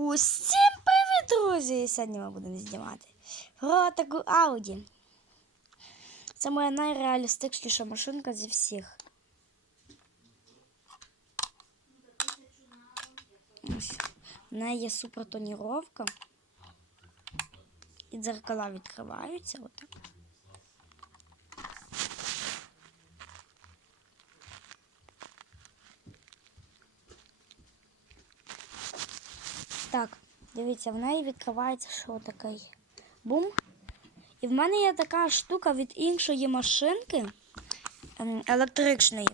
Усім привіт, друзі! Сьогодні ми будемо знімати про таку Ауді. Це моя найреалістичніша машинка зі всіх. Ось. В неї є супертоніровка. І дзеркала відкриваються. Отак. Так, дивіться, в неї відкривається що такий бум. І в мене є така штука від іншої машинки ем, електричної.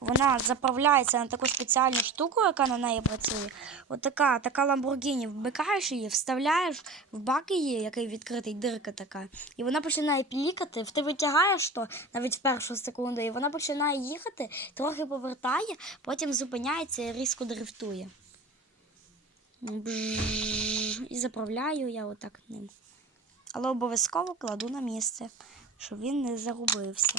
Вона заправляється на таку спеціальну штуку, яка на неї працює. От така, така Lamborghini, вмикаєш її, вставляєш в бак її, який відкритий, дирка така. І вона починає пілікати, ти витягаєш то навіть в першу секунду, і вона починає їхати, трохи повертає, потім зупиняється і різко дрифтує. І заправляю я отак ним. Але обов'язково кладу на місце, щоб він не загубився.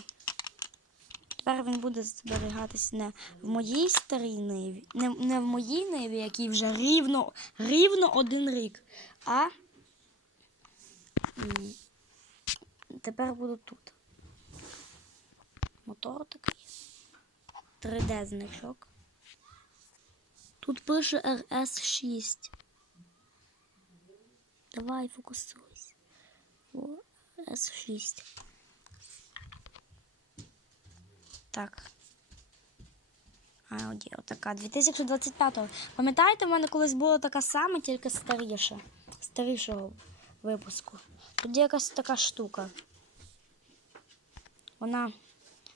Тепер він буде зберігатись не в моїй старій ниві, не, не в моїй ниві, якій вже рівно, рівно один рік. А тепер буду тут. Мотор такий. 3D значок. Тут пише RS6. Давай, фокусуйся. О, S6. Так. Ауді, отака. 2025-го. Пам'ятаєте, в мене колись була така сама, тільки старіша. Старішого випуску. Тоді якась така штука. Вона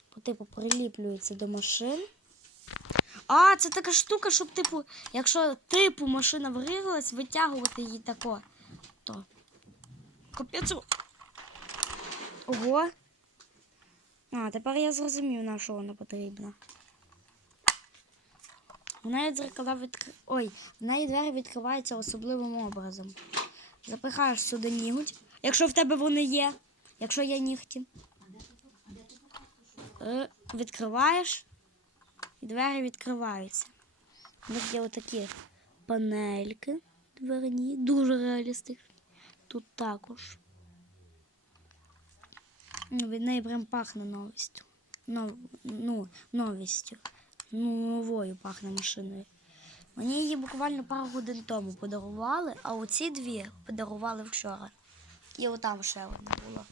по типу приліплюється до машин. А, це така штука, щоб, типу, якщо типу машина врізалась, витягувати її тако. То. Капець. Ого. А, тепер я зрозумів, на що вона потрібна. В неї дзеркала відкр... Ой, в неї двері відкриваються особливим образом. Запихаєш сюди нігуть, якщо в тебе вони є, якщо є нігті. Е, Відкриваєш і двері відкриваються. У них є отакі панельки дверні, дуже реалістичні. Тут також. Ну, Від неї прям пахне новістю. Нов, ну, новістю. Ну, новою пахне машиною. Мені її буквально пару годин тому подарували, а оці дві подарували вчора. І отам ще одна була.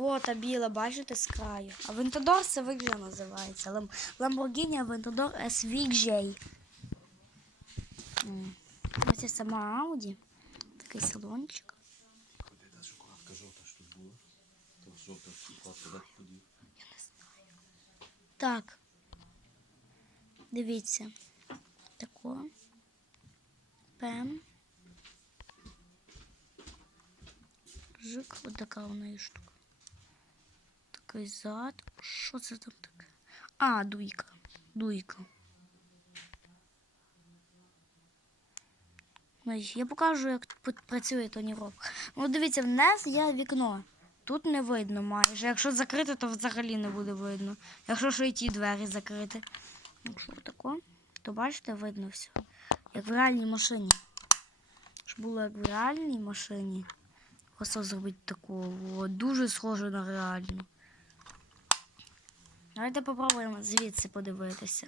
Вот, біла, бачите, з краю. А Вентадор це вигляд називається. Лам- Lamborghini Aventador SVJ. М. Ось сама Audi. Такий салончик. Шоколадка жовта що тут була? Та жовта шоколадка, де тоді? Так. Дивіться. Тако. Пем. Жик, от така у неї штука. Такий зад. Що це там таке? А, дуйка. Дуйка. Я покажу, як працює тоніровка. Ну, дивіться, в нас є вікно. Тут не видно майже. Якщо закрити, то взагалі не буде видно. Якщо ще й ті двері закрити. Якщо тако, то бачите, видно все. Як в реальній машині. Щоб було як в реальній машині. Просто зробити такого. Дуже схоже на реальну. Давайте попробуємо звідси подивитися.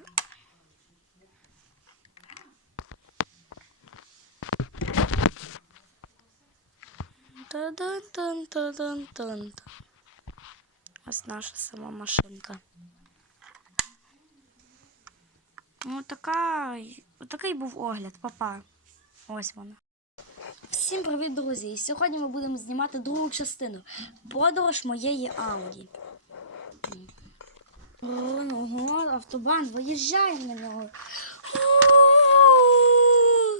Ось наша сама машинка. Ну, така, такий був огляд, папа. Ось вона. Всім привіт, друзі! І сьогодні ми будемо знімати другу частину. Подорож моєї Ауді. Ого, автобан, виїжджай на нього.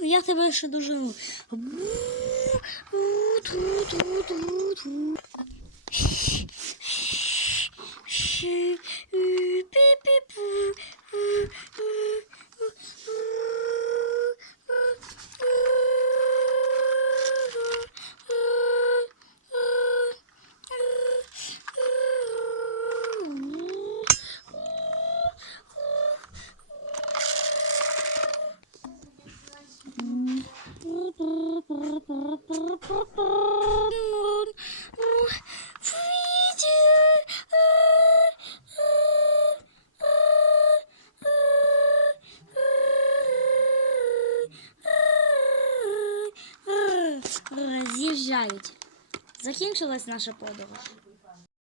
Я тебе ще дожену. Пі-пі-пу. Роз'їжджають. Закінчилась наша подорож.